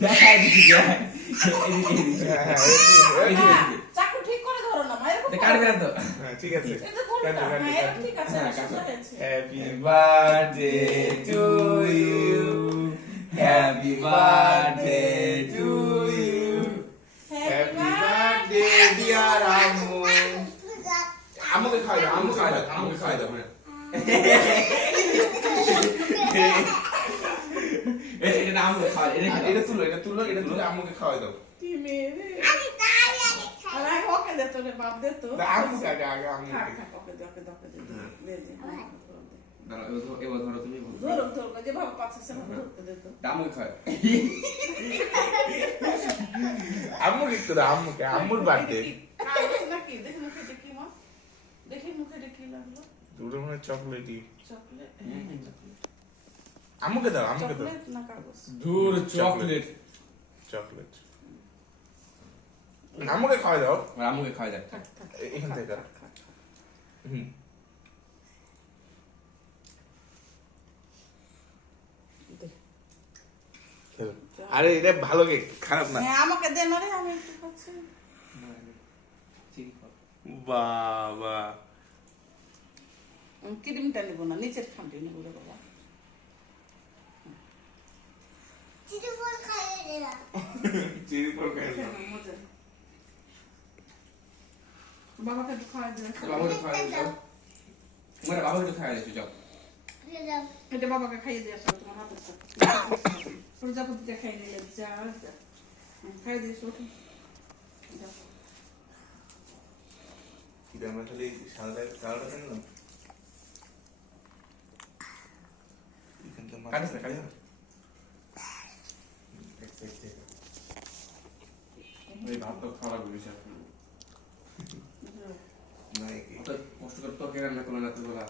দেখাই দিছি দেখ চাকু ঠিক করে ধরো না মায়ের খুব কাটবে না তো হ্যাঁ ঠিক আছে এটা ধরো না মায়ের ঠিক আছে হ্যাঁ, সোজা হয়েছে happy birthday to you happy birthday to you happy birthday dear আম্মু আম্মুকে খাওয়াই দাও আম্মুকে খাওয়াই দাও এটা নাম খাওয়া এটা তুলো আম্মুকে খাওয়াই দাও কি মেয়ে রে আর আগে ওকে দে তোরে বাপ দে তো আম্মুকে আগে আম্মুকে থাক ওকে দে দে দাঁড়াও এবার ধরো তুমি ধরো ধরো যে বাবা পাচ্ছে সে ধরতে দে তো দামু খায় আম্মুকে একটু দাও আম্মুর বার্থডে খাওয়াছে নাকি দেখি মুখে দেখি মা দেখি মুখে দেখি লাগলো দুটো মনে চকলেটই চকলেট আম্মুকে দাও চকলেট না কাগজ দূর চকলেট চকলেট আম্মুকে খাওয়াই দাও আমুকে খাওয়া যায় থাক থাক এখান থেকে হুম খেলো। আরে এটা ভালো কেক খারাপ না হ্যাঁ আমাকে দে না রে আমি একটু খাচ্ছি বাবা ক্রিমটা নেবো না নিচের খামটি নেবো রে বাবা চিনি ফল খাই দাও। মজা বাবাকে একটু খাওয়া দিবে বাবুকে খাওয়া দাও মানে বাবুকে খাওয়া দিচ্ছি যাও এটা বাবাকে খাইয়ে দিয়ে আসো তোমার হাতের সাথে প্রজাপতিটা খাইয়ে নিলে যা যা খাইয়ে দিয়েছো ওঠো যাও এটা আমরা খালি সারাটা খেলাম এখান থেকে কাটিস না কাটিস না এই ভাত তো খারাপ হয়ে গেছে না একে কষ্ট করে তোকে রান্না করলে না তো বলা